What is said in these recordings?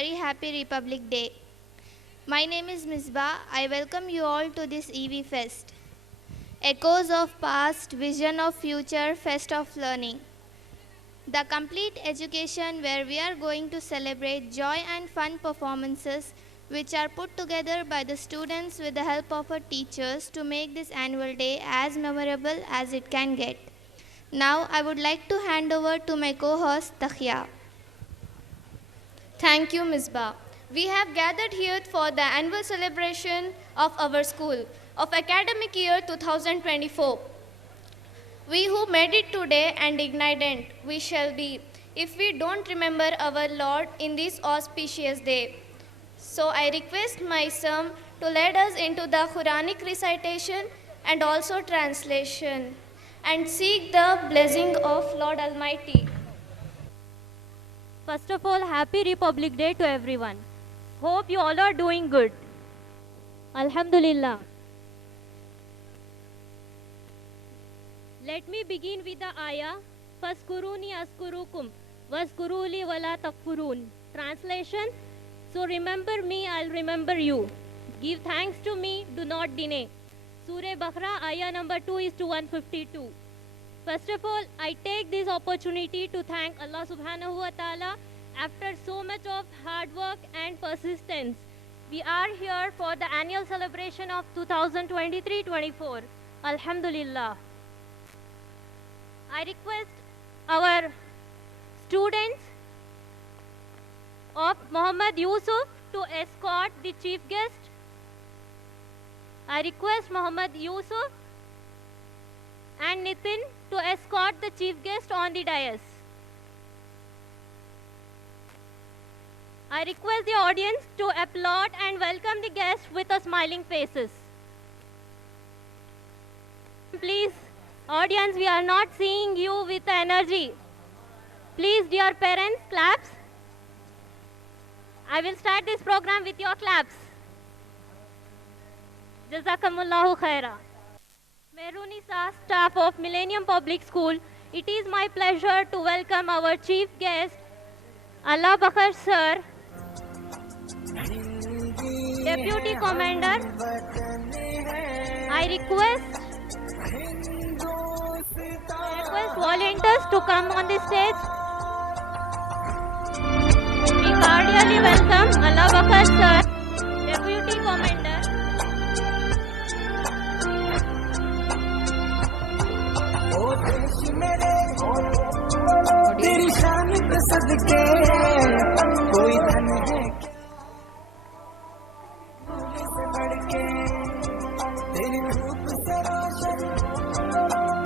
very happy Republic Day. My name is Misbah. I welcome you all to this EV Fest. Echoes of past, vision of future, fest of learning. The complete education where we are going to celebrate joy and fun performances which are put together by the students with the help of our teachers to make this annual day as memorable as it can get. Now I would like to hand over to my co-host Takhya. Thank you, Misbah. We have gathered here for the annual celebration of our school of academic year 2024. We who made it today and ignited, we shall be, if we don't remember our Lord in this auspicious day. So I request my son to lead us into the Quranic recitation and also translation and seek the blessing of Lord Almighty. First of all, happy Republic Day to everyone. Hope you all are doing good. Alhamdulillah. Let me begin with the ayah. Faskuruni askurukum, waskuruli wala takfurun. Translation, so remember me, I'll remember you. Give thanks to me, do not deny. Surah Baqarah, ayah number 2 is to 152. First of all, I take this opportunity to thank Allah subhanahu wa ta'ala. After so much of hard work and persistence, we are here for the annual celebration of 2023-24. Alhamdulillah. I request our students of Muhammad Yusuf to escort the chief guest. I request Muhammad Yusuf and Nitin to escort the chief guest on the dais. I request the audience to applaud and welcome the guests with a smiling faces. Please, audience, we are not seeing you with energy. Please, dear parents, claps. I will start this program with your claps. Jazakumullahu khaira. Merunisa, staff of Millennium Public School, it is my pleasure to welcome our chief guest, Allah Bakhar Sir, Deputy Commander. I request volunteers to come on the stage. We cordially welcome Allah Bakhar Sir, Deputy Commander. तेरी शान पे सदके कोई धन है से बढ़ के तेरी रूप से रोशन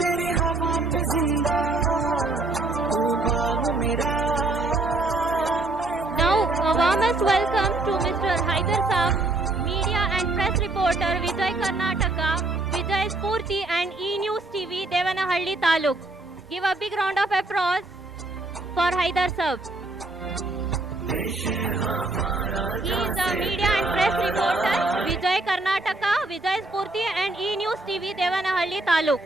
तेरी हवा पे जिंदा तू बाग मेरा. Now a warmest welcome to Mr. Haidar Saab, media and press reporter Vijay Karnataka, Vijay Spurti and E-News TV Devanahalli Taluk. Give a big round of applause for Haidar Saab. He is a media and press reporter, Vijay Karnataka, Vijay Spurti and E-News TV Devanahalli Taluk.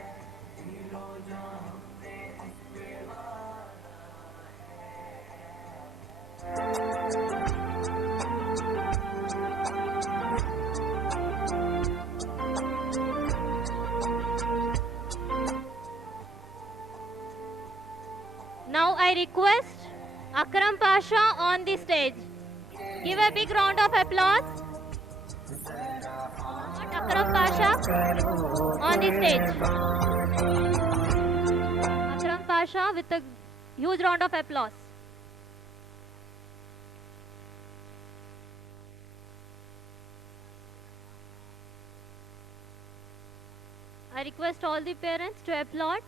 Now I request Akram Pasha on the stage. Give a big round of applause. Akram Pasha on the stage. Akram Pasha with a huge round of applause. I request all the parents to applaud.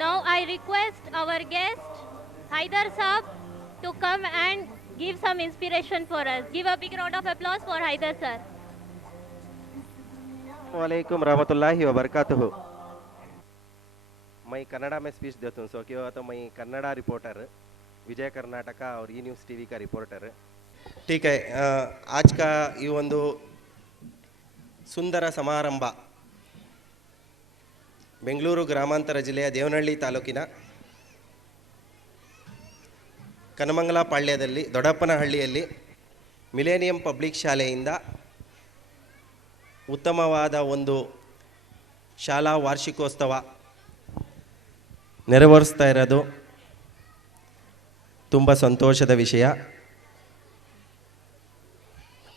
Now I request our guest Haidar Saab to come and give some inspiration for us. Give a big round of applause for Haidar sir. वालेकुम रहमतुल्लाहि व बरकातुहू. मैं कन्नड़ा में speech देता हूँ. सो क्यों तो मैं कन्नड़ा रिपोर्टर विजय कर्नाटका और ई न्यूज़ टीवी का रिपोर्टर. ठीक है, आज का ये ಒಂದು ಸುಂದರ ಸಮಾರಂಭ ಬೆಂಗಳೂರು ಗ್ರಾಮಾಂತರ ಜಿಲ್ಲೆಯ ದೇವನಹಳ್ಳಿ ತಾಲೂಕಿನ ಕನಮಂಗಲ ಪಾಳ್ಯದಲ್ಲಿ ದೊಡ್ಡಪ್ಪನಹಳ್ಳಿಯಲ್ಲಿ ಮಿಲೇನಿಯಂ ಪಬ್ಲಿಕ್ ಶಾಲೆಯಿಂದ ಉತ್ತಮವಾದ ಒಂದು ಶಾಲಾ ವಾರ್ಷಿಕೋತ್ಸವ ನೆರವೇರಿಸ್ತಾ ಇರೋದು ತುಂಬ ಸಂತೋಷದ ವಿಷಯ.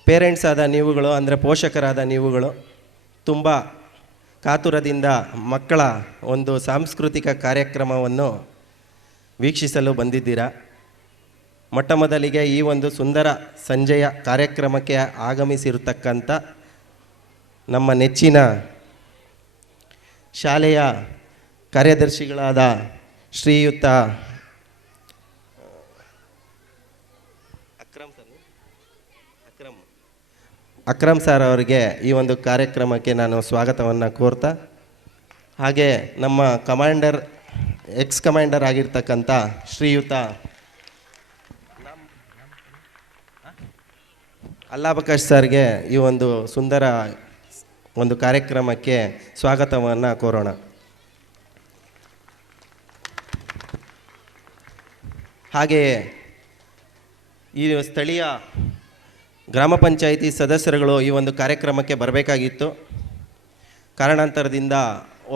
ಪೇರೆಂಟ್ಸ್ ಆದ ನೀವುಗಳು, ಅಂದರೆ ಪೋಷಕರಾದ ನೀವುಗಳು ತುಂಬ ಕಾತುರದಿಂದ ಮಕ್ಕಳ ಒಂದು ಸಾಂಸ್ಕೃತಿಕ ಕಾರ್ಯಕ್ರಮವನ್ನು ವೀಕ್ಷಿಸಲು ಬಂದಿದ್ದೀರಾ. ಮೊಟ್ಟ ಮೊದಲಿಗೆ ಈ ಒಂದು ಸುಂದರ ಸಂಜೆಯ ಕಾರ್ಯಕ್ರಮಕ್ಕೆ ಆಗಮಿಸಿರತಕ್ಕಂಥ ನಮ್ಮ ನೆಚ್ಚಿನ ಶಾಲೆಯ ಕಾರ್ಯದರ್ಶಿಗಳಾದ ಶ್ರೀಯುತ ಅಕ್ರಮ್ ಸರ್ ಅವರಿಗೆ ಈ ಒಂದು ಕಾರ್ಯಕ್ರಮಕ್ಕೆ ನಾನು ಸ್ವಾಗತವನ್ನು ಕೋರ್ತಾ, ಹಾಗೆ ನಮ್ಮ ಕಮಾಂಡರ್ ಎಕ್ಸ್ ಕಮಾಂಡರ್ ಆಗಿರ್ತಕ್ಕಂಥ ಶ್ರೀಯುತ ಅಲ್ಲಾಬಕಾಶ್ ಸರ್ಗೆ ಈ ಒಂದು ಸುಂದರ ಒಂದು ಕಾರ್ಯಕ್ರಮಕ್ಕೆ ಸ್ವಾಗತವನ್ನು ಕೋರೋಣ. ಹಾಗೆಯೇ ಈ ಸ್ಥಳೀಯ ಗ್ರಾಮ ಪಂಚಾಯಿತಿ ಸದಸ್ಯರುಗಳು ಈ ಒಂದು ಕಾರ್ಯಕ್ರಮಕ್ಕೆ ಬರಬೇಕಾಗಿತ್ತು. ಕಾರಣಾಂತರದಿಂದ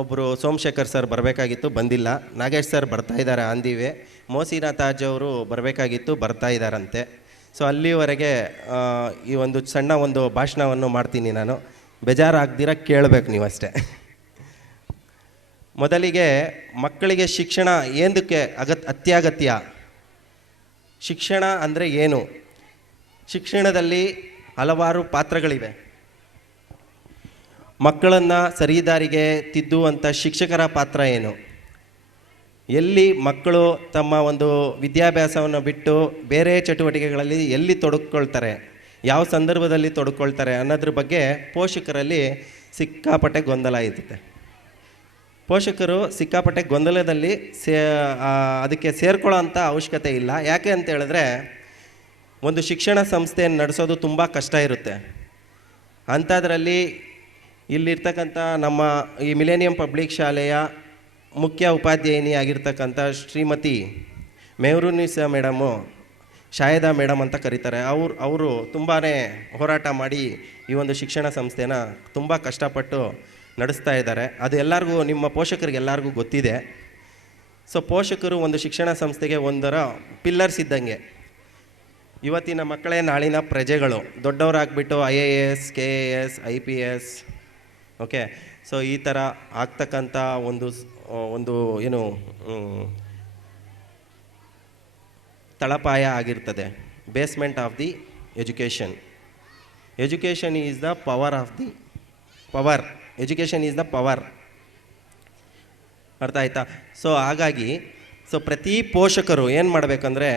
ಒಬ್ಬರು ಸೋಮಶೇಖರ್ ಸರ್ ಬರಬೇಕಾಗಿತ್ತು, ಬಂದಿಲ್ಲ. ನಾಗೇಶ್ ಸರ್ ಬರ್ತಾ ಇದ್ದಾರೆ ಆನ್ ದಿ ವೇ. ಮೋಸಿನಾ ತಾಜ್ ಅವರು ಬರಬೇಕಾಗಿತ್ತು, ಬರ್ತಾ ಇದ್ದಾರಂತೆ. ಸೊ ಅಲ್ಲಿವರೆಗೆ ಈ ಒಂದು ಸಣ್ಣ ಒಂದು ಭಾಷಣವನ್ನು ಮಾಡ್ತೀನಿ ನಾನು. ಬೇಜಾರಾಗ್ದಿರ ಕೇಳಬೇಕು ನೀವಷ್ಟೇ. ಮೊದಲಿಗೆ ಮಕ್ಕಳಿಗೆ ಶಿಕ್ಷಣ ಏನಕ್ಕೆ ಅತ್ಯಗತ್ಯ? ಶಿಕ್ಷಣ ಅಂದರೆ ಏನು? ಶಿಕ್ಷಣದಲ್ಲಿ ಹಲವಾರು ಪಾತ್ರಗಳಿವೆ. ಮಕ್ಕಳನ್ನು ಸರಿದಾರಿಗೆ ತಿದ್ದುವಂಥ ಶಿಕ್ಷಕರ ಪಾತ್ರ ಏನು? ಎಲ್ಲಿ ಮಕ್ಕಳು ತಮ್ಮ ಒಂದು ವಿದ್ಯಾಭ್ಯಾಸವನ್ನು ಬಿಟ್ಟು ಬೇರೆ ಚಟುವಟಿಕೆಗಳಲ್ಲಿ ಎಲ್ಲಿ ತೊಡಗಿಕೊಳ್ತಾರೆ, ಯಾವ ಸಂದರ್ಭದಲ್ಲಿ ತೊಡಗಿಕೊಳ್ತಾರೆ ಅನ್ನೋದ್ರ ಬಗ್ಗೆ ಪೋಷಕರಲ್ಲಿ ಸಿಕ್ಕಾಪಟ್ಟೆ ಗೊಂದಲ ಇರುತ್ತೆ. ಪೋಷಕರು ಸಿಕ್ಕಾಪಟ್ಟೆ ಗೊಂದಲದಲ್ಲಿ ಅದಕ್ಕೆ ಸೇರ್ಕೊಳ್ಳೋ ಅಂಥ ಅವಶ್ಯಕತೆ ಇಲ್ಲ. ಯಾಕೆ ಅಂತ ಹೇಳಿದ್ರೆ, ಒಂದು ಶಿಕ್ಷಣ ಸಂಸ್ಥೆಯನ್ನು ನಡೆಸೋದು ತುಂಬ ಕಷ್ಟ ಇರುತ್ತೆ. ಅಂಥದ್ರಲ್ಲಿ ಇಲ್ಲಿರ್ತಕ್ಕಂಥ ನಮ್ಮ ಈ ಮಿಲೇನಿಯಂ ಪಬ್ಲಿಕ್ ಶಾಲೆಯ ಮುಖ್ಯ ಉಪಾಧ್ಯಾಯಿನಿ ಆಗಿರ್ತಕ್ಕಂಥ ಶ್ರೀಮತಿ ಮೆಹರೂನಿಸಾ ಮೇಡಮು, ಶಾಯದಾ ಮೇಡಮ್ ಅಂತ ಕರೀತಾರೆ, ಅವರು ತುಂಬಾ ಹೋರಾಟ ಮಾಡಿ ಈ ಒಂದು ಶಿಕ್ಷಣ ಸಂಸ್ಥೆನ ತುಂಬ ಕಷ್ಟಪಟ್ಟು ನಡೆಸ್ತಾ ಇದ್ದಾರೆ. ಅದು ಎಲ್ಲರಿಗೂ, ನಿಮ್ಮ ಪೋಷಕರಿಗೆ ಎಲ್ಲರಿಗೂ ಗೊತ್ತಿದೆ. ಸೊ ಪೋಷಕರು ಒಂದು ಶಿಕ್ಷಣ ಸಂಸ್ಥೆಗೆ ಒಂದರ ಪಿಲ್ಲರ್ಸ್ ಇದ್ದಂಗೆ. ಇವತ್ತಿನ ಮಕ್ಕಳೇ ನಾಳಿನ ಪ್ರಜೆಗಳು. ದೊಡ್ಡವರಾಗ್ಬಿಟ್ಟು IAS, KAS, IPS, okay. So ಈ ಥರ ಆಗ್ತಕ್ಕಂಥ ಒಂದು ಏನು ತಳಪಾಯ ಆಗಿರ್ತದೆ. Basement of the education. Education is the power of the power. Education is the power. ಅರ್ಥ ಆಯ್ತಾ? ಸೊ ಹಾಗಾಗಿ ಪ್ರತಿ ಪೋಷಕರು ಏನು ಮಾಡಬೇಕಂದ್ರೆ,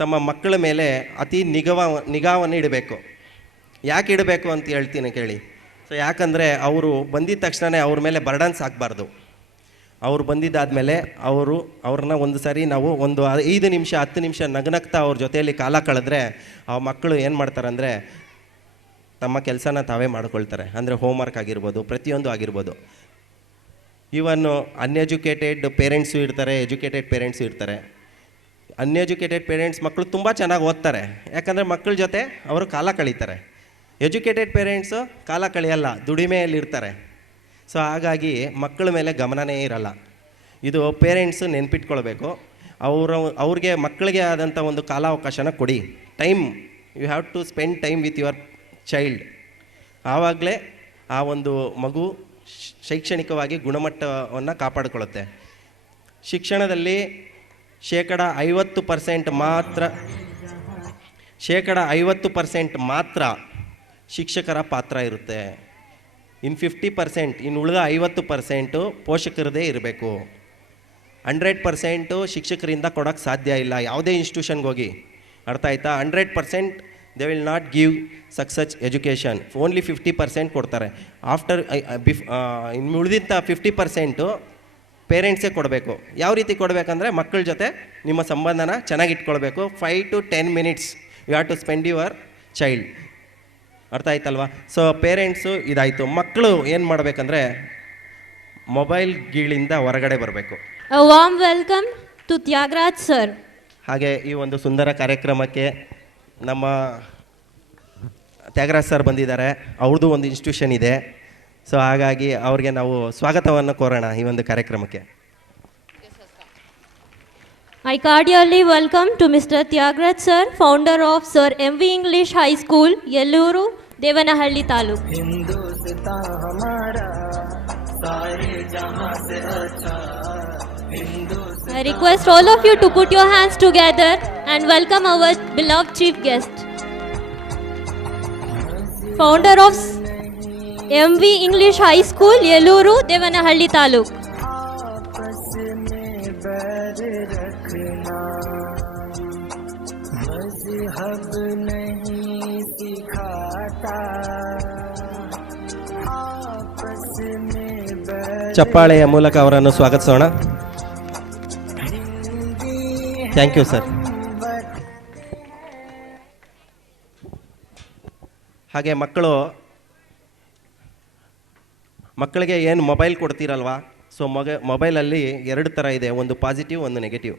ತಮ್ಮ ಮಕ್ಕಳ ಮೇಲೆ ಅತಿ ನಿಗಾವನ್ನು ಇಡಬೇಕು. ಯಾಕೆ ಇಡಬೇಕು ಅಂತ ಹೇಳ್ತೀನಿ ಕೇಳಿ. ಸೊ ಯಾಕಂದರೆ ಅವರು ಬಂದಿದ್ದ ತಕ್ಷಣ ಅವ್ರ ಮೇಲೆ ಬರ್ಡನ್ಸ್ ಹಾಕಬಾರ್ದು. ಅವ್ರು ಬಂದಿದ್ದಾದಮೇಲೆ ಅವ್ರನ್ನ ಒಂದು ಸಾರಿ ನಾವು ಒಂದು 5 ನಿಮಿಷ 10 ನಿಮಿಷ ನಗ್ನಗ್ತಾ ಅವ್ರ ಜೊತೆಯಲ್ಲಿ ಕಾಲ ಕಳೆದ್ರೆ ಆ ಮಕ್ಕಳು ಏನು ಮಾಡ್ತಾರೆ ಅಂದರೆ, ತಮ್ಮ ಕೆಲಸನ ತಾವೇ ಮಾಡ್ಕೊಳ್ತಾರೆ. ಅಂದರೆ ಹೋಮ್ವರ್ಕ್ ಆಗಿರ್ಬೋದು, ಪ್ರತಿಯೊಂದು ಆಗಿರ್ಬೋದು. ಈವನ್ನು ಅನ್ಎಜುಕೇಟೆಡ್ ಪೇರೆಂಟ್ಸು ಇರ್ತಾರೆ, ಎಜುಕೇಟೆಡ್ ಪೇರೆಂಟ್ಸು ಇರ್ತಾರೆ. ಅನ್ಎಜುಕೇಟೆಡ್ ಪೇರೆಂಟ್ಸ್ ಮಕ್ಕಳು ತುಂಬ ಚೆನ್ನಾಗಿ ಓದ್ತಾರೆ, ಯಾಕಂದರೆ ಮಕ್ಕಳ ಜೊತೆ ಅವರು ಕಾಲ ಕಳೀತಾರೆ. ಎಜುಕೇಟೆಡ್ ಪೇರೆಂಟ್ಸು ಕಾಲ ಕಳೆಯಲ್ಲ, ದುಡಿಮೆಯಲ್ಲಿರ್ತಾರೆ. ಸೊ ಹಾಗಾಗಿ ಮಕ್ಕಳ ಮೇಲೆ ಗಮನನೇ ಇರಲ್ಲ. ಇದು ಪೇರೆಂಟ್ಸು ನೆನ್ಪಿಟ್ಕೊಳ್ಬೇಕು. ಅವ್ರಿಗೆ ಮಕ್ಕಳಿಗೆ ಆದಂಥ ಒಂದು ಕಾಲಾವಕಾಶನ ಕೊಡಿ. Time, you have to spend time with your child. ಆವಾಗಲೇ ಆ ಒಂದು ಮಗು ಶೈಕ್ಷಣಿಕವಾಗಿ ಗುಣಮಟ್ಟವನ್ನು ಕಾಪಾಡಿಕೊಳ್ಳುತ್ತೆ. ಶಿಕ್ಷಣದಲ್ಲಿ 50% ಮಾತ್ರ ಶಿಕ್ಷಕರ ಪಾತ್ರ ಇರುತ್ತೆ. ಇನ್ನು 50%, ಇನ್ನು ಉಳಿದ 50% ಪೋಷಕರದೇ ಇರಬೇಕು. 100% ಶಿಕ್ಷಕರಿಂದ ಕೊಡೋಕ್ಕೆ ಸಾಧ್ಯ ಇಲ್ಲ ಯಾವುದೇ ಇನ್ಸ್ಟಿಟ್ಯೂಷನ್ಗೆ ಹೋಗಿ. ಅರ್ಥ ಆಯ್ತಾ? 100% they will not give success education. Only 50% ಕೊಡ್ತಾರೆ. ಇನ್ನು ಉಳಿದಿದ್ದ 50% ಪೇರೆಂಟ್ಸೇ ಕೊಡಬೇಕು. ಯಾವ ರೀತಿ ಕೊಡಬೇಕಂದ್ರೆ, ಮಕ್ಕಳ ಜೊತೆ ನಿಮ್ಮ ಸಂಬಂಧನ ಚೆನ್ನಾಗಿಟ್ಕೊಳ್ಬೇಕು. 5 to 10 minutes you have to spend your child. ಅರ್ಥ ಆಯ್ತಲ್ವಾ? ಸೊ ಪೇರೆಂಟ್ಸು ಇದಾಯಿತು. ಮಕ್ಕಳು ಏನು ಮಾಡಬೇಕಂದ್ರೆ ಮೊಬೈಲ್ ಗೀಳಿಂದ ಹೊರಗಡೆ ಬರಬೇಕು. A warm welcome to Tyagraj sir. ಹಾಗೆ ಈ ಒಂದು ಸುಂದರ ಕಾರ್ಯಕ್ರಮಕ್ಕೆ ನಮ್ಮ ತ್ಯಾಗರಾಜ್ ಸರ್ ಬಂದಿದ್ದಾರೆ. ಅವ್ರದ್ದು ಒಂದು ಇನ್ಸ್ಟಿಟ್ಯೂಷನ್ ಇದೆ. ಸೊ ಹಾಗಾಗಿ ಅವ್ರಿಗೆ ನಾವು ಸ್ವಾಗತವನ್ನು ಕೋರೋಣ ಈ ಒಂದು ಕಾರ್ಯಕ್ರಮಕ್ಕೆ. I cordially welcome to Mr. Tyagraj sir, founder of Sir MV English High School, Yelluru, Devanahalli Taluk. Hindustan हमारा सारे जहां से अच्छा Hindustan. I request all of you to put your hands together and welcome our beloved chief guest. Founder of MV English High School, Yelluru, Devanahalli Taluk. आपस में बैर रखना मजहब नहीं सिखाता आपस में बैर. ಚಪ್ಪಾಳೆಯ ಮೂಲಕ ಅವರನ್ನು ಸ್ವಾಗತಿಸೋಣ. Thank you sir. ಹಾಗೆ ಮಕ್ಕಳಿಗೆ ಏನು ಮೊಬೈಲ್ ಕೊಡ್ತೀರಲ್ವಾ, ಸೊ ಮೊಬೈಲಲ್ಲಿ ಎರಡು ಥರ ಇದೆ, ಒಂದು ಪಾಸಿಟಿವ್ ಒಂದು ನೆಗೆಟಿವ್.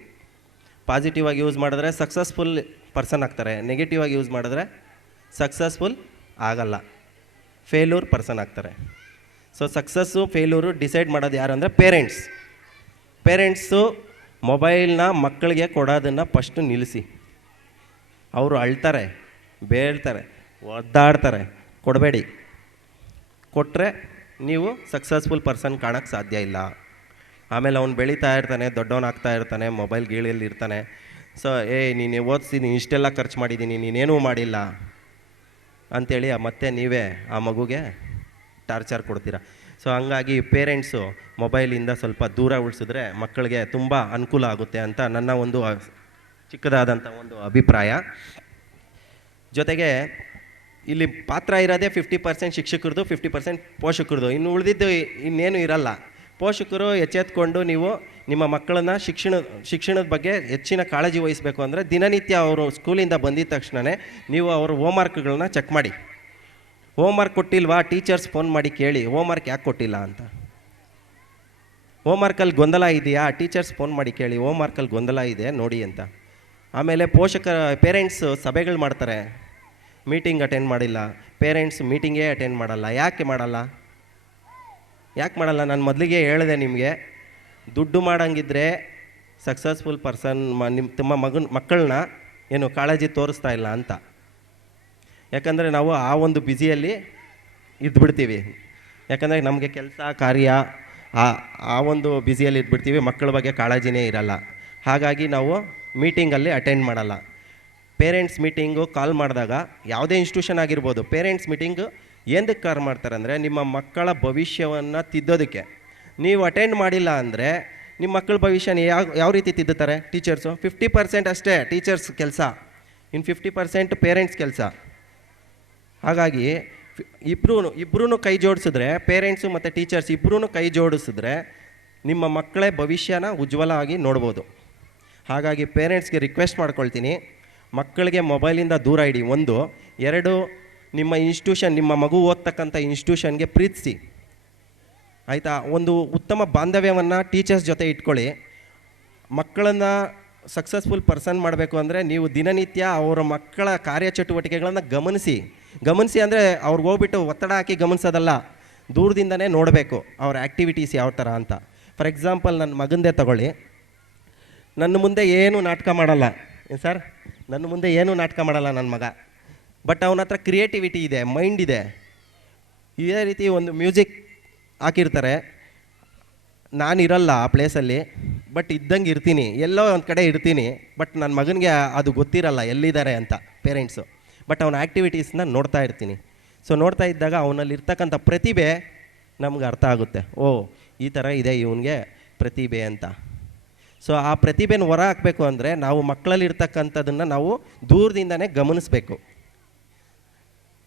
ಪಾಸಿಟಿವ್ ಆಗಿ ಯೂಸ್ ಮಾಡಿದ್ರೆ ಸಕ್ಸಸ್ಫುಲ್ ಪರ್ಸನ್ ಆಗ್ತಾರೆ, ನೆಗೆಟಿವ್ ಆಗಿ ಯೂಸ್ ಮಾಡಿದ್ರೆ ಸಕ್ಸಸ್ಫುಲ್ ಆಗಲ್ಲ, ಫೇಲ್ಯೂರ್ ಪರ್ಸನ್ ಆಗ್ತಾರೆ. ಸೊ ಸಕ್ಸಸ್ಸು ಫೇಲ್ಯೂರು ಡಿಸೈಡ್ ಮಾಡೋದು ಯಾರು ಅಂದರೆ ಪೇರೆಂಟ್ಸು ಮೊಬೈಲ್ನ ಮಕ್ಕಳಿಗೆ ಕೊಡೋದನ್ನು ಫಸ್ಟು ನಿಲ್ಲಿಸಿ. ಅವರು ಅಳ್ತಾರೆ, ಬೇಳ್ತಾರೆ, ಒದ್ದಾಡ್ತಾರೆ, ಕೊಡಬೇಡಿ. ಕೊಟ್ಟರೆ ನೀವು ಸಕ್ಸಸ್ಫುಲ್ ಪರ್ಸನ್ ಕಾಣೋಕ್ಕೆ ಸಾಧ್ಯ ಇಲ್ಲ. ಆಮೇಲೆ ಅವ್ನು ಬೆಳೀತಾ ಇರ್ತಾನೆ, ದೊಡ್ಡವನಾಗ್ತಾ ಇರ್ತಾನೆ, ಮೊಬೈಲ್ ಗೀಳಲ್ಲಿ ಇರ್ತಾನೆ. ಸೊ ನೀನು ಓದಿಸಿ, ನೀನು ಇಷ್ಟೆಲ್ಲ ಖರ್ಚು ಮಾಡಿದ್ದೀನಿ, ನೀನೇನೂ ಮಾಡಿಲ್ಲ ಅಂಥೇಳಿ ಮತ್ತೆ ನೀವೇ ಆ ಮಗುಗೆ ಟಾರ್ಚರ್ ಕೊಡ್ತೀರ. ಸೊ ಹಂಗಾಗಿ ಪೇರೆಂಟ್ಸು ಮೊಬೈಲಿಂದ ಸ್ವಲ್ಪ ದೂರ ಉಳಿಸಿದ್ರೆ ಮಕ್ಕಳಿಗೆ ತುಂಬ ಅನುಕೂಲ ಆಗುತ್ತೆ ಅಂತ ನನ್ನ ಒಂದು ಚಿಕ್ಕದಾದಂಥ ಒಂದು ಅಭಿಪ್ರಾಯ. ಜೊತೆಗೆ ಇಲ್ಲಿ ಪಾತ್ರ ಇರೋದೇ 50% ಶಿಕ್ಷಕರದು, 50% ಪೋಷಕರದು. ಇನ್ನು ಉಳಿದಿದ್ದು ಇನ್ನೇನು ಇರಲ್ಲ. ಪೋಷಕರು ಎಚ್ಚೆತ್ಕೊಂಡು ನೀವು ನಿಮ್ಮ ಮಕ್ಕಳನ್ನ ಶಿಕ್ಷಣದ ಬಗ್ಗೆ ಹೆಚ್ಚಿನ ಕಾಳಜಿ ವಹಿಸಬೇಕು. ಅಂದರೆ ದಿನನಿತ್ಯ ಅವರು ಸ್ಕೂಲಿಂದ ಬಂದಿದ್ದ ತಕ್ಷಣವೇ ನೀವು ಅವ್ರ ಹೋಮ್ವರ್ಕ್ಗಳನ್ನ ಚೆಕ್ ಮಾಡಿ. ಹೋಮ್ವರ್ಕ್ ಕೊಟ್ಟಿಲ್ವಾ, ಟೀಚರ್ಸ್ ಫೋನ್ ಮಾಡಿ ಕೇಳಿ ಹೋಮ್ವರ್ಕ್ ಯಾಕೆ ಕೊಟ್ಟಿಲ್ಲ ಅಂತ. ಹೋಮ್ವರ್ಕಲ್ಲಿ ಗೊಂದಲ ಇದೆಯಾ, ಟೀಚರ್ಸ್ ಫೋನ್ ಮಾಡಿ ಕೇಳಿ ಹೋಮ್ವರ್ಕಲ್ಲಿ ಗೊಂದಲ ಇದೆ ನೋಡಿ ಅಂತ. ಆಮೇಲೆ ಪೇರೆಂಟ್ಸು ಸಭೆಗಳು ಮಾಡ್ತಾರೆ, ಮೀಟಿಂಗ್ ಅಟೆಂಡ್ ಮಾಡಿಲ್ಲ, ಪೇರೆಂಟ್ಸ್ ಮೀಟಿಂಗೇ ಅಟೆಂಡ್ ಮಾಡಲ್ಲ. ಯಾಕೆ ಮಾಡಲ್ಲ? ನಾನು ಮೊದಲಿಗೆ ಹೇಳಿದೆ ನಿಮಗೆ, ದುಡ್ಡು ಮಾಡೋಂಗಿದ್ರೆ ಸಕ್ಸಸ್ಫುಲ್ ಪರ್ಸನ್ ನಿಮ್ಮ ಮಕ್ಕಳನ್ನ ಏನು ಕಾಳಜಿ ತೋರಿಸ್ತಾ ಇಲ್ಲ ಅಂತ. ಯಾಕಂದರೆ ನಾವು ಆ ಒಂದು ಬ್ಯುಸಿಯಲ್ಲಿ ಇದ್ಬಿಡ್ತೀವಿ. ಯಾಕಂದರೆ ನಮಗೆ ಕೆಲಸ ಕಾರ್ಯ ಆ ಒಂದು ಬ್ಯುಸಿಯಲ್ಲಿ ಇದ್ಬಿಡ್ತೀವಿ, ಮಕ್ಕಳ ಬಗ್ಗೆ ಕಾಳಜಿನೇ ಇರಲ್ಲ. ಹಾಗಾಗಿ ನಾವು ಮೀಟಿಂಗಲ್ಲಿ ಅಟೆಂಡ್ ಮಾಡಲ್ಲ. ಪೇರೆಂಟ್ಸ್ ಮೀಟಿಂಗು ಕಾಲ್ ಮಾಡಿದಾಗ ಯಾವುದೇ ಇನ್ಸ್ಟಿಟ್ಯೂಷನ್ ಆಗಿರ್ಬೋದು, ಪೇರೆಂಟ್ಸ್ ಮೀಟಿಂಗು ಏನಕ್ಕೆ ಕಾಲ್ ಮಾಡ್ತಾರೆ ಅಂದರೆ ನಿಮ್ಮ ಮಕ್ಕಳ ಭವಿಷ್ಯವನ್ನು ತಿದ್ದೋದಕ್ಕೆ. ನೀವು ಅಟೆಂಡ್ ಮಾಡಿಲ್ಲ ಅಂದರೆ ನಿಮ್ಮ ಮಕ್ಕಳ ಭವಿಷ್ಯನ ಯಾವ ರೀತಿ ತಿದ್ದುತ್ತಾರೆ ಟೀಚರ್ಸು? 50% ಅಷ್ಟೇ ಟೀಚರ್ಸ್ ಕೆಲಸ, ಇನ್ನು 50% ಪೇರೆಂಟ್ಸ್ ಕೆಲಸ. ಹಾಗಾಗಿ ಇಬ್ಬರೂ ಕೈ ಜೋಡಿಸಿದ್ರೆ, ಪೇರೆಂಟ್ಸು ಮತ್ತು ಟೀಚರ್ಸ್ ಇಬ್ಬರೂ ಕೈ ಜೋಡಿಸಿದ್ರೆ ನಿಮ್ಮ ಮಕ್ಕಳೇ ಭವಿಷ್ಯನ ಉಜ್ವಲವಾಗಿ ನೋಡ್ಬೋದು. ಹಾಗಾಗಿ ಪೇರೆಂಟ್ಸ್ಗೆ ರಿಕ್ವೆಸ್ಟ್ ಮಾಡ್ಕೊಳ್ತೀನಿ, ಮಕ್ಕಳಿಗೆ ಮೊಬೈಲಿಂದ ದೂರ ಇಡಿ. 1, 2 ನಿಮ್ಮ ಇನ್ಸ್ಟಿಟ್ಯೂಷನ್, ನಿಮ್ಮ ಮಗು ಓದ್ತಕ್ಕಂಥ ಇನ್ಸ್ಟಿಟ್ಯೂಷನ್ಗೆ ಪ್ರೀತಿಸಿ, ಆಯಿತಾ? ಒಂದು ಉತ್ತಮ ಬಾಂಧವ್ಯವನ್ನು ಟೀಚರ್ಸ್ ಜೊತೆ ಇಟ್ಕೊಳ್ಳಿ. ಮಕ್ಕಳನ್ನು ಸಕ್ಸಸ್ಫುಲ್ ಪರ್ಸನ್ ಮಾಡಬೇಕು ಅಂದರೆ ನೀವು ದಿನನಿತ್ಯ ಅವರ ಮಕ್ಕಳ ಕಾರ್ಯಚಟುವಟಿಕೆಗಳನ್ನು ಗಮನಿಸಿ ಅಂದರೆ ಅವ್ರಿಗೆ ಹೋಗ್ಬಿಟ್ಟು ಒತ್ತಡ ಹಾಕಿ ಗಮನಿಸೋದಲ್ಲ, ದೂರದಿಂದನೇ ನೋಡಬೇಕು ಅವ್ರ ಆ್ಯಕ್ಟಿವಿಟೀಸ್ ಯಾವ ಥರ ಅಂತ. ಫಾರ್ ಎಕ್ಸಾಂಪಲ್ ನನ್ನ ಮಗಂದೇ ತಗೊಳ್ಳಿ, ನನ್ನ ಮುಂದೆ ಏನೂ ನಾಟಕ ಮಾಡಲ್ಲ ಸರ್, ನನ್ನ ಮುಂದೆ ಏನೂ ನಾಟಕ ಮಾಡಲ್ಲ ನನ್ನ ಮಗ. ಬಟ್ ಅವನ ಹತ್ರ ಕ್ರಿಯೇಟಿವಿಟಿ ಇದೆ, ಮೈಂಡ್ ಇದೆ. ಇದೇ ರೀತಿ ಒಂದು ಮ್ಯೂಸಿಕ್ ಹಾಕಿರ್ತಾರೆ, ನಾನಿರಲ್ಲ ಆ ಪ್ಲೇಸಲ್ಲಿ, ಬಟ್ ಇದ್ದಂಗೆ ಇರ್ತೀನಿ, ಎಲ್ಲೋ ಒಂದು ಕಡೆ ಇರ್ತೀನಿ. ಬಟ್ ನನ್ನ ಮಗನಿಗೆ ಅದು ಗೊತ್ತಿರಲ್ಲ ಎಲ್ಲಿದ್ದಾರೆ ಅಂತ ಪೇರೆಂಟ್ಸು. ಬಟ್ ಅವನ ಆ್ಯಕ್ಟಿವಿಟೀಸ್ನ ನೋಡ್ತಾ ಇರ್ತೀನಿ. ಸೊ ನೋಡ್ತಾ ಇದ್ದಾಗ ಅವನಲ್ಲಿ ಇರ್ತಕ್ಕಂಥ ಪ್ರತಿಭೆ ನಮ್ಗೆ ಅರ್ಥ ಆಗುತ್ತೆ. ಓ, ಈ ಥರ ಇದೆ ಇವನಿಗೆ ಪ್ರತಿಭೆ ಅಂತ. ಸೊ ಆ ಪ್ರತಿಭೆನ ಹೊರ ಹಾಕಬೇಕು ಅಂದರೆ ನಾವು ಮಕ್ಕಳಲ್ಲಿ ಇರ್ತಕ್ಕಂಥದ್ದನ್ನು ನಾವು ದೂರದಿಂದನೇ ಗಮನಿಸಬೇಕು.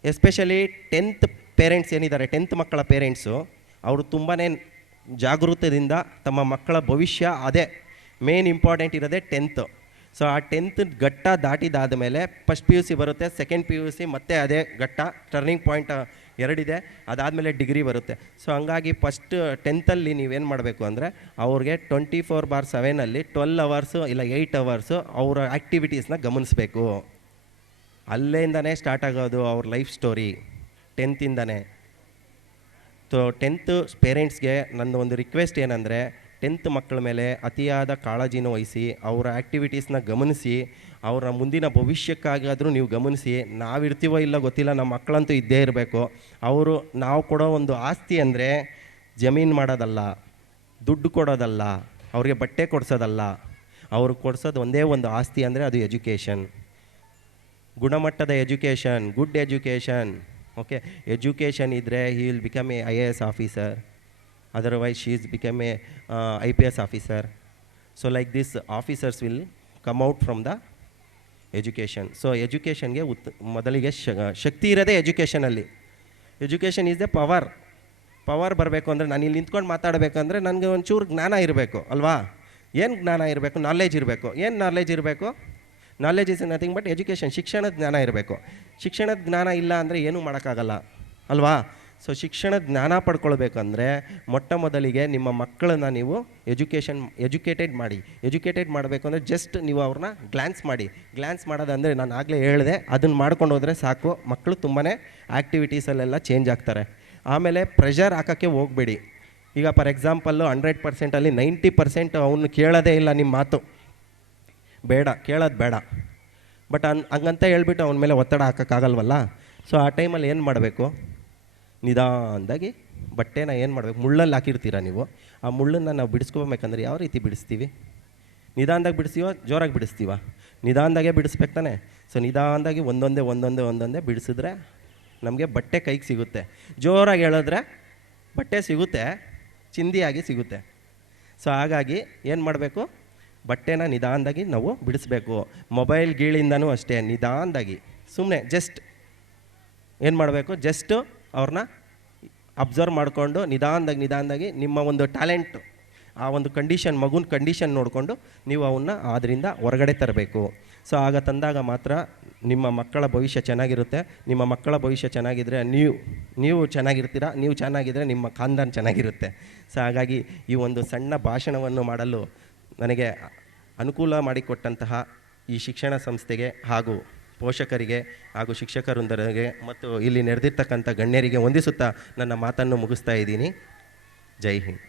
ಎಸ್ಪೆಷಲಿ 10th ಪೇರೆಂಟ್ಸ್ ಏನಿದ್ದಾರೆ, 10th ಮಕ್ಕಳ ಪೇರೆಂಟ್ಸು, ಅವರು ತುಂಬಾ ಜಾಗೃತದಿಂದ ತಮ್ಮ ಮಕ್ಕಳ ಭವಿಷ್ಯ, ಅದೇ ಮೇನ್ ಇಂಪಾರ್ಟೆಂಟ್ ಇರೋದೇ 10th. ಸೊ ಆ 10th ಘಟ್ಟ ದಾಟಿದಾದ ಮೇಲೆ ಫಸ್ಟ್ ಪಿ ಯು ಸಿ ಬರುತ್ತೆ, ಸೆಕೆಂಡ್ ಪಿ ಯು ಸಿ ಮತ್ತೆ ಅದೇ ಘಟ್ಟ, ಟರ್ನಿಂಗ್ ಪಾಯಿಂಟ್ ಎರಡಿದೆ, ಅದಾದಮೇಲೆ ಡಿಗ್ರಿ ಬರುತ್ತೆ. ಸೊ ಹಂಗಾಗಿ ಫಸ್ಟ್ 10th ನೀವೇನು ಮಾಡಬೇಕು ಅಂದರೆ ಅವ್ರಿಗೆ 24/7 12 ಅವರ್ಸು ಇಲ್ಲ 8 ಅವರ್ಸು ಅವರ ಆ್ಯಕ್ಟಿವಿಟೀಸ್ನ ಗಮನಿಸಬೇಕು. ಅಲ್ಲಿಂದನೇ ಸ್ಟಾರ್ಟ್ ಆಗೋದು ಅವ್ರ life story, 10th. So 10th ಪೇರೆಂಟ್ಸ್ಗೆ ನನ್ನ ಒಂದು ರಿಕ್ವೆಸ್ಟ್ ಏನಂದರೆ 10th ಮಕ್ಕಳ ಮೇಲೆ ಅತಿಯಾದ ಕಾಳಜಿನ ವಹಿಸಿ, ಅವರ ಆ್ಯಕ್ಟಿವಿಟೀಸ್ನ ಗಮನಿಸಿ, ಅವರ ಮುಂದಿನ ಭವಿಷ್ಯಕ್ಕಾಗಾದರೂ ನೀವು ಗಮನಿಸಿ. ನಾವಿರ್ತೀವೋ ಇಲ್ಲ ಗೊತ್ತಿಲ್ಲ, ನಮ್ಮ ಮಕ್ಕಳಂತೂ ಇದ್ದೇ ಇರಬೇಕು. ನಾವು ಕೊಡೋ ಒಂದು ಆಸ್ತಿ ಅಂದರೆ ಜಮೀನು ಮಾಡೋದಲ್ಲ, ದುಡ್ಡು ಕೊಡೋದಲ್ಲ, ಅವ್ರಿಗೆ ಬಟ್ಟೆ ಕೊಡಿಸೋದಲ್ಲ. ಅವ್ರಿಗೆ ಕೊಡಿಸೋದು ಒಂದೇ ಒಂದು ಆಸ್ತಿ ಅಂದರೆ ಅದು ಎಜುಕೇಷನ್, ಗುಣಮಟ್ಟದ education, good education. Okay, education ಇದ್ದರೆ he will become a IAS officer, otherwise she is become a IPS officer. So like this officers will come out from the education. So educationಗೆ ಮೊದಲಿಗೆ ಶಕ್ತಿ ಇರೋದೇ ಎಜುಕೇಷನಲ್ಲಿ. ಎಜುಕೇಷನ್ ಈಸ್ ದ ಪವರ್ ಬರಬೇಕು ಅಂದರೆ ನಾನು ಇಲ್ಲಿ ನಿಂತ್ಕೊಂಡು ಮಾತಾಡಬೇಕಂದ್ರೆ ನನಗೆ ಒಂಚೂರು ಜ್ಞಾನ ಇರಬೇಕು ಅಲ್ವಾ? ಏನು ಜ್ಞಾನ ಇರಬೇಕು? ನಾಲೆಜ್ ಇರಬೇಕು. ಏನು ನಾಲೆಜ್ ಇರಬೇಕು? Knowledge is nothing but education. ಶಿಕ್ಷಣದ ಜ್ಞಾನ ಇರಬೇಕು. ಶಿಕ್ಷಣದ ಜ್ಞಾನ ಇಲ್ಲ ಅಂದರೆ ಏನೂ ಮಾಡೋಕ್ಕಾಗಲ್ಲ ಅಲ್ವಾ? ಸೊ ಶಿಕ್ಷಣದ ಜ್ಞಾನ ಪಡ್ಕೊಳ್ಬೇಕಂದ್ರೆ ಮೊಟ್ಟ ಮೊದಲಿಗೆ ನಿಮ್ಮ ಮಕ್ಕಳನ್ನ ನೀವು ಎಜುಕೇಟೆಡ್ ಮಾಡಿ. ಎಜುಕೇಟೆಡ್ ಮಾಡಬೇಕು ಅಂದರೆ ಜಸ್ಟ್ ನೀವು ಅವ್ರನ್ನ ಗ್ಲ್ಯಾನ್ಸ್ ಮಾಡಿ. ಗ್ಲ್ಯಾನ್ಸ್ ಮಾಡೋದಂದರೆ ನಾನು ಆಗಲೇ ಹೇಳಿದೆ, ಅದನ್ನು ಮಾಡ್ಕೊಂಡು ಹೋದರೆ ಸಾಕು. ಮಕ್ಕಳು ತುಂಬಾ ಆ್ಯಕ್ಟಿವಿಟೀಸಲ್ಲೆಲ್ಲ ಚೇಂಜ್ ಆಗ್ತಾರೆ. ಆಮೇಲೆ ಪ್ರೆಷರ್ ಹಾಕೋಕ್ಕೆ ಹೋಗಬೇಡಿ. ಈಗ ಫಾರ್ ಎಕ್ಸಾಂಪಲ್ಲು 100%ಅಲ್ಲಿ 90% ಅವನು ಕೇಳೋದೇ ಇಲ್ಲ ನಿಮ್ಮ ಮಾತು, ಕೇಳೋದು ಬೇಡ. ಬಟ್ ಹಂಗಂತ ಹೇಳ್ಬಿಟ್ಟು ಅವನ ಮೇಲೆ ಒತ್ತಡ ಹಾಕೋಕ್ಕಾಗಲ್ವಲ್ಲ. ಸೊ ಆ ಟೈಮಲ್ಲಿ ಏನು ಮಾಡಬೇಕು? ನಿಧಾನದಾಗಿ ಬಟ್ಟೆನ ಏನು ಮಾಡಬೇಕು? ಮುಳ್ಳಲ್ಲಿ ಹಾಕಿರ್ತೀರ ನೀವು. ಆ ಮುಳ್ಳನ್ನು ನಾವು ಬಿಡಿಸ್ಕೋಬೇಕಂದ್ರೆ ಯಾವ ರೀತಿ ಬಿಡಿಸ್ತೀವಿ? ನಿಧಾನದಾಗಿ ಬಿಡಿಸ್ತೀವೋ ಜೋರಾಗಿ ಬಿಡಿಸ್ತೀವ? ನಿಧಾನದಾಗೆ ಬಿಡಿಸ್ಬೇಕು ತಾನೆ. ಸೊ ನಿಧಾನದಾಗಿ ಒಂದೊಂದೇ ಬಿಡಿಸಿದ್ರೆ ನಮಗೆ ಬಟ್ಟೆ ಕೈಗೆ ಸಿಗುತ್ತೆ. ಜೋರಾಗಿ ಹೇಳಿದ್ರೆ ಬಟ್ಟೆ ಸಿಗುತ್ತೆ, ಚಿಂದಿಯಾಗಿ ಸಿಗುತ್ತೆ. ಸೊ ಹಾಗಾಗಿ ಏನು ಮಾಡಬೇಕು? ಬಟ್ಟೆನ ನಿಧಾನದಾಗಿ ನಾವು ಬಿಡಿಸ್ಬೇಕು. ಮೊಬೈಲ್ ಗೀಳಿಂದನೂ ಅಷ್ಟೇ ನಿಧಾನದಾಗಿ ಸುಮ್ಮನೆ ಜಸ್ಟ್ ಏನು ಮಾಡಬೇಕು? ಜಸ್ಟ್ ಅವ್ರನ್ನ ಅಬ್ಸರ್ವ್ ಮಾಡಿಕೊಂಡು ನಿಧಾನದಾಗಿ ನಿಮ್ಮ ಒಂದು ಟ್ಯಾಲೆಂಟ್, ಆ ಒಂದು ಕಂಡೀಷನ್, ಮಗುನ ಕಂಡೀಷನ್ ನೋಡಿಕೊಂಡು ನೀವು ಅವನ್ನ ಅದರಿಂದ ಹೊರಗಡೆ ತರಬೇಕು. ಸೊ ಆಗ ತಂದಾಗ ಮಾತ್ರ ನಿಮ್ಮ ಮಕ್ಕಳ ಭವಿಷ್ಯ ಚೆನ್ನಾಗಿರುತ್ತೆ. ನಿಮ್ಮ ಮಕ್ಕಳ ಭವಿಷ್ಯ ಚೆನ್ನಾಗಿದ್ದರೆ ನೀವು ಚೆನ್ನಾಗಿರ್ತೀರ, ನೀವು ಚೆನ್ನಾಗಿದ್ದರೆ ನಿಮ್ಮ ಖಾನ್ದಾನ್ ಚೆನ್ನಾಗಿರುತ್ತೆ. ಸೊ ಹಾಗಾಗಿ ಈ ಒಂದು ಸಣ್ಣ ಭಾಷಣವನ್ನು ಮಾಡಲು ನನಗೆ ಅನುಕೂಲ ಮಾಡಿಕೊಟ್ಟಂತಹ ಈ ಶಿಕ್ಷಣ ಸಂಸ್ಥೆಗೆ ಹಾಗೂ ಪೋಷಕರಿಗೆ ಹಾಗೂ ಶಿಕ್ಷಕರೊಂದರಿಗೆ ಮತ್ತು ಇಲ್ಲಿ ನಡೆದಿರ್ತಕ್ಕಂಥ ಗಣ್ಯರಿಗೆ ವಂದಿಸುತ್ತಾ ನನ್ನ ಮಾತನ್ನು ಮುಗಿಸ್ತಾ ಇದ್ದೀನಿ. ಜೈ ಹಿಂದ್.